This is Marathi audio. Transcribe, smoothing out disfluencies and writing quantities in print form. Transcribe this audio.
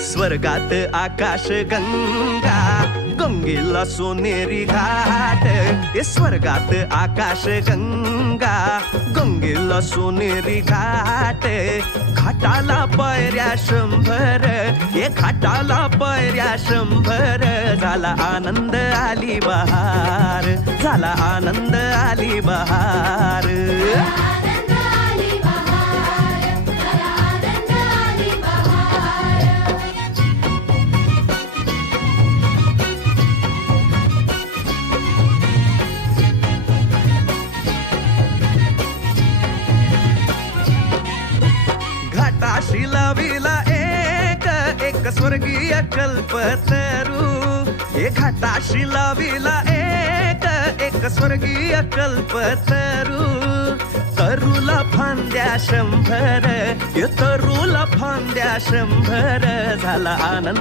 स्वर्गात आकाश गंगा, गंगेला सोनेरी घाट. स्वर्गात आकाश गंगा, गंगेला सोनेरी घाट. घाटाला पायऱ्या 100, घाटाला पायऱ्या 100. झाला आनंद आली बहार, झाला आनंद आली बहार. घाटाशी लाविला एक स्वर्गीय कल्पतरू. घाटाशी लाविला एक स्वर्गीय कल्पतरू. तरुला फांद्या 100, तरुला फांद्या 100. झाला आनंद